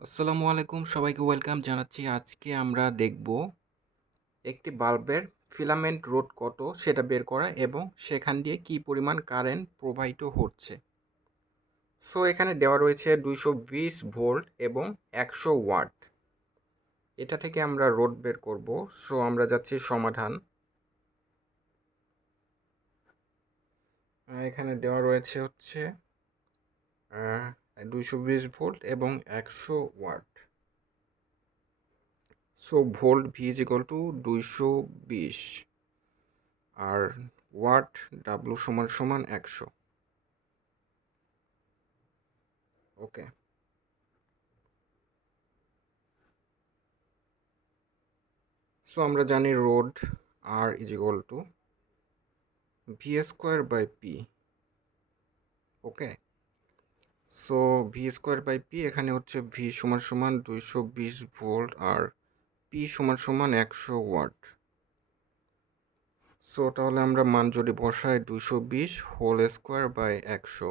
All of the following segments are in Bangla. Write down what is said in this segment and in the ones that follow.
আসসালামু আলাইকুম, সবাইকে ওয়েলকাম জানাচ্ছি। আজকে আমরা দেখব একটি বাল্বের ফিলামেন্ট রোড কত, সেটা বের করা এবং সেখান দিয়ে কি পরিমাণ কারেন্ট প্রবাহিত হচ্ছে। সো, এখানে দেওয়া রয়েছে দুইশো বিশ ভোল্ট এবং একশো ওয়াট। এটা থেকে আমরা রোড বের করব। সো, আমরা যাচ্ছি সমাধান। এখানে দেওয়া রয়েছে হচ্ছে দুইশো বিশ ভোল্ট এবং একশো watt. So volt V is equal to দুইশো বিশ আর ওয়াট ডাব্লু সমান সমান একশো। ওকে সো আমরা জানি rod R is equal to V square by P okay so V square by P এখানে হচ্ছে ভি সমান সমান দুইশো বিশ ভোল্ট আর পি সমান সমান একশো ওয়াট সো তাহলে আমরা মান যদি বসাই দুশো বিশ হোল স্কোয়ার বাই একশো।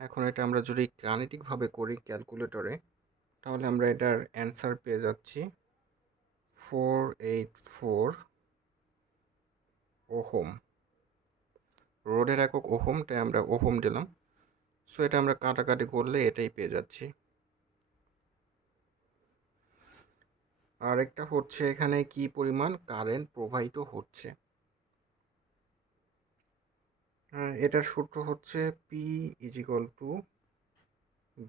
এখন এটা আমরা যদি গাণিতিকভাবে করি ক্যালকুলেটরে তাহলে আমরা এটার অ্যান্সার পেয়ে যাচ্ছি ফোর এইট ফোর ওহোম। রোডের একক ওহোম তাই আমরা ওহোম দিলাম। সো এটা আমরা কাটাকাটি করলে এটাই পেয়ে যাচ্ছি। আরেকটা হচ্ছে এখানে কি পরিমাণ? কারেন্ট প্রবাহিত হচ্ছে। হ্যাঁ এটার সূত্র হচ্ছে পি ইজিকল টু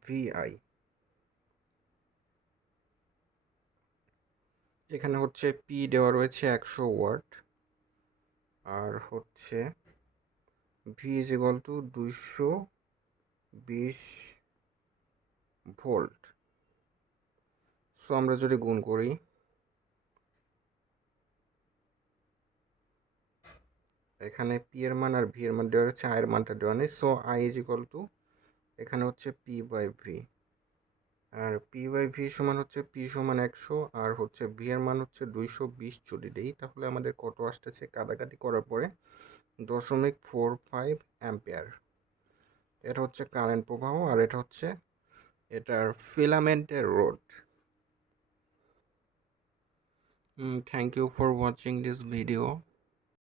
ভিআই এখানে হচ্ছে পি দেওয়া রয়েছে একশো ওয়াট। আর হচ্ছে ভি ইজিকল টু দুইশো বিশ ভোল্ট। সো আমরা যদি গুণ করি, এখানে পি এর মান আর ভি এর মান দেওয়া হচ্ছে আয়ের মানটা দেওয়া নেই। So I is equal to এখানে হচ্ছে পি বাই ভি আর পি বাই ভি সমান হচ্ছে পি সমান একশো, আর হচ্ছে ভি এর মান হচ্ছে দুইশো বিশ যদি দিই, তাহলে আমাদের কত আসতেছে? কাটাকাটি করার পরে দশমিক ফোর ফাইভ অ্যাম্পিয়ার এটা হচ্ছে কারেন্ট প্রবাহ আর এটা হচ্ছে এটার ফিলামেন্টের rod thank you for watching this video